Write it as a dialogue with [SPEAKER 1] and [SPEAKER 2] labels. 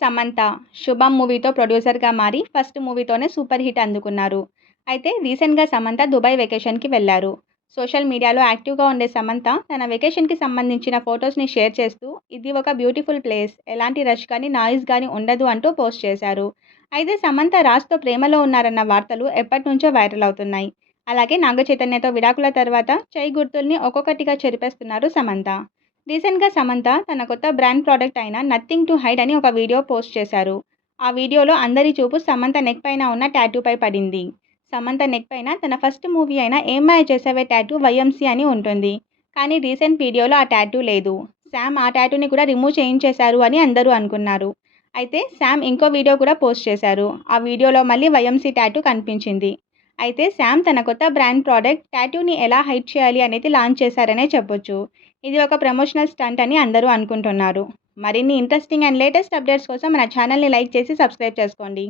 [SPEAKER 1] సమంత శుభం మూవీతో ప్రొడ్యూసర్గా మారి ఫస్ట్ మూవీతోనే సూపర్ హిట్ అందుకున్నారు. అయితే రీసెంట్గా సమంత దుబాయ్ వెకేషన్కి వెళ్ళారు. సోషల్ మీడియాలో యాక్టివ్గా ఉండే సమంత తన వెకేషన్కి సంబంధించిన ఫొటోస్ని షేర్ చేస్తూ ఇది ఒక బ్యూటిఫుల్ ప్లేస్ ఎలాంటి రష్ కానీ నాయిస్ కానీ ఉండదు అంటూ పోస్ట్ చేశారు. అయితే సమంత రాజ్తో ప్రేమలో ఉన్నారన్న వార్తలు ఎప్పటి నుంచో వైరల్ అవుతున్నాయి. అలాగే నాగ చైతన్యతో విడాకుల తర్వాత చై గుర్తుల్ని ఒక్కొక్కటిగా చెరిపేస్తున్నారు సమంత. రీసెంట్గా సమంత తన కొత్త బ్రాండ్ ప్రోడక్ట్ అయిన నథింగ్ టు హైడ్ అని ఒక వీడియో పోస్ట్ చేశారు. ఆ వీడియోలో అందరి చూపు సమంత నెక్ పైన ఉన్న ట్యాటూపై పడింది. సమంత నెక్ పైన తన ఫస్ట్ మూవీ అయిన ఏమాయ చేసేవే ట్యాటూ వైఎంసీ అని ఉంటుంది. కానీ రీసెంట్ వీడియోలో ఆ ట్యాటూ లేదు. శామ్ ఆ ట్యాటూని కూడా రిమూవ్ చేయించేశారు అని అందరూ అనుకున్నారు. అయితే శామ్ ఇంకో వీడియో కూడా పోస్ట్ చేశారు. ఆ వీడియోలో మళ్ళీ వైఎంసీ ట్యాటూ కనిపించింది. అయితే శామ్ తన కొత్త బ్రాండ్ ప్రోడక్ట్ టాటూని ఎలా హైట్ చేయాలి అనేది లాంచ్ చేశారనే చెప్పొచ్చు. ఇది ఒక ప్రమోషనల్ స్టంట్ అని అందరూ అనుకుంటున్నారు. మరిన్ని ఇంట్రెస్టింగ్ అండ్ లేటెస్ట్ అప్డేట్స్ కోసం మన ఛానల్ని లైక్ చేసి సబ్స్క్రైబ్ చేసుకోండి.